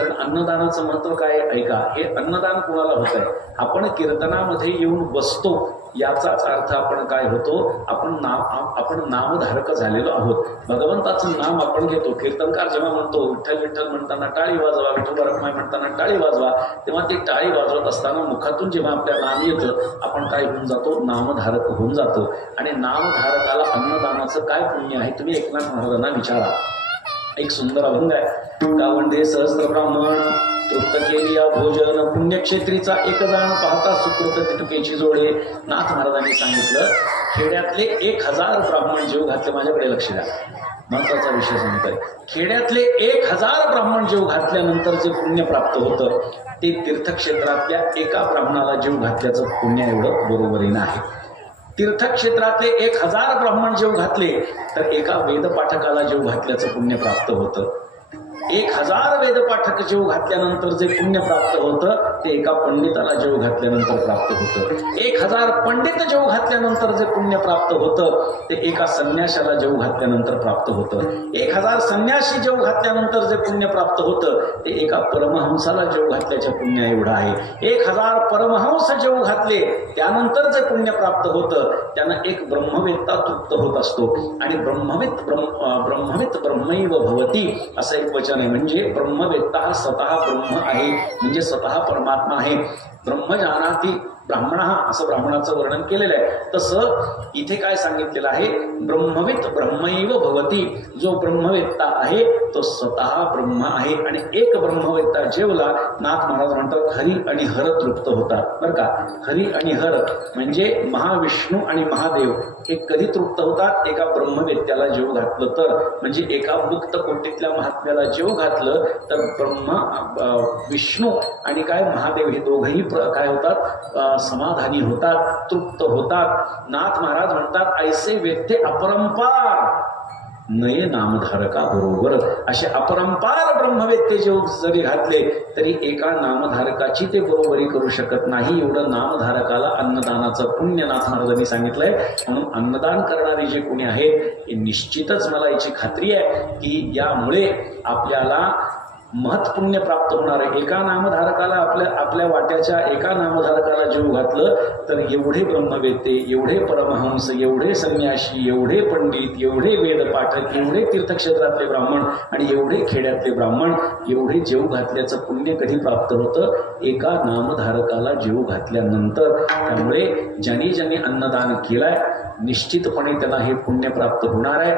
कारण अन्नदानाचं महत्व काय ऐका, हे अन्नदान कुणाला होत आहे? आपण कीर्तनामध्ये येऊन बसतो याचाच अर्थ आपण काय होतो, आपण नामधारक झालेलो आहोत. भगवंताचं नाम आपण घेतो. कीर्तनकार जेव्हा म्हणतो विठ्ठल विठ्ठल म्हणताना टाळी वाजवा, विठोबा रखुमाई म्हणताना टाळी वाजवा, तेव्हा ती टाळी वाजवत असताना मुखातून जेव्हा आपल्या नाम येतं आपण काय होऊन जातो, नामधारक होऊन जातो. आणि नामधारकाला अन्नदानाचं काय पुण्य आहे तुम्ही एकनाथ महाराजांना विचारा. एक सुंदर अभंग आहे. गावंढे सहस्त्र ब्राह्मण तृप्त केली या भोजन, पुण्यक्षेत्रीचा एक जाण पाहता सुकृत तिटुकेची जोडे. नाथ महाराजांनी सांगितलं खेड्यातले 1000 ब्राह्मण जेव घातले. माझ्याकडे लक्ष द्या, महत्वाचा विषय सांगतोय. खेड्यातले 1000 ब्राह्मण जेव घातल्यानंतर जे पुण्य प्राप्त होतं ते तीर्थक्षेत्रातल्या एका ब्राह्मणाला जेव घातल्याचं पुण्य एवढं बरोबरीनं आहे. तीर्थक्षेत्रातले 1000 ब्राह्मण जेव घातले तर एका वेदपाठकाला जेव घातल्याचं पुण्य प्राप्त होतं. 1000 वेदपाठक जेव घातल्यानंतर जे पुण्य प्राप्त होतं ते एका पंडिताला जेव घातल्यानंतर प्राप्त होतं. 1000 पंडित जेव घातल्यानंतर जे पुण्य प्राप्त होतं ते एका संन्याशाला जेव घातल्यानंतर प्राप्त होतं. 1000 संन्याशी जेव घातल्यानंतर जे पुण्य प्राप्त होतं ते एका परमहंसाला जेव घातल्याच्या पुण्य एवढं आहे. 1000 परमहंस जेव घातले त्यानंतर जे पुण्य प्राप्त होतं त्यानं एक ब्रह्मवेत्ता तृप्त होत असतो. आणि ब्रह्मवित ब्रह्मैव भवती असं एक वचन आहे. म्हणजे ब्रह्मवेत्ता हा स्वतः ब्रह्म आहे, म्हणजे स्वतः परमात्मा आहे. ब्रह्मजानाती ब्राह्मण असं ब्राह्मणाचं वर्णन केलेलं आहे. तसं इथे काय सांगितलेलं आहे, ब्रह्मवित ब्रह्मैव भवती. जो ब्रह्मवेत्ता आहे तो स्वतः ब्रह्म आहे. आणि एक ब्रह्मवेत्ता जेवला, नाथ महाराज म्हणतात हरी आणि हर तृप्त होतात. बरं का, हरी आणि हर म्हणजे महाविष्णू आणि महादेव हे कधी तृप्त होतात? एका ब्रह्मवेत्याला जेव घातलं तर. म्हणजे एका मुक्त कोटीतल्या महात्म्याला जेव घातलं तर विष्णू आणि काय महादेव हे दोघंही काय होतात, समाधानी होतात, तृप्त होतात. नाथ महाराज म्हणतात ऐसे व्यक्ती अपरंपार नये नामधारका बरोबर. असे अपरंपार ब्रह्मवेत्ते जरी घातले तरी एका नामधारकाची ते बरोबरी करू शकत नाही. एवढं नामधारकाला अन्नदानाचं पुण्य नाथ महाराजांनी सांगितलंय. म्हणून अन्नदान करणारे जे कोणी आहेत हे निश्चितच मला याची खात्री आहे की यामुळे आपल्याला महत्पुण्य प्राप्त होणार आहे. एका नामधारकाला आपल्या वाट्याच्या एका नामधारकाला जीव घातलं तर एवढे ब्रह्मवेत्ते, एवढे परमहंस, एवढे संन्याशी, एवढे पंडित, एवढे वेदपाठक, एवढे तीर्थक्षेत्रातले ब्राह्मण आणि एवढे खेड्यातले ब्राह्मण एवढे जेव घातल्याचं पुण्य कधी प्राप्त होतं? एका नामधारकाला जीव घातल्यानंतर. त्यामुळे ज्यांनी अन्नदान केलंय निश्चितपणे त्यांना हे पुण्य प्राप्त होणार आहे.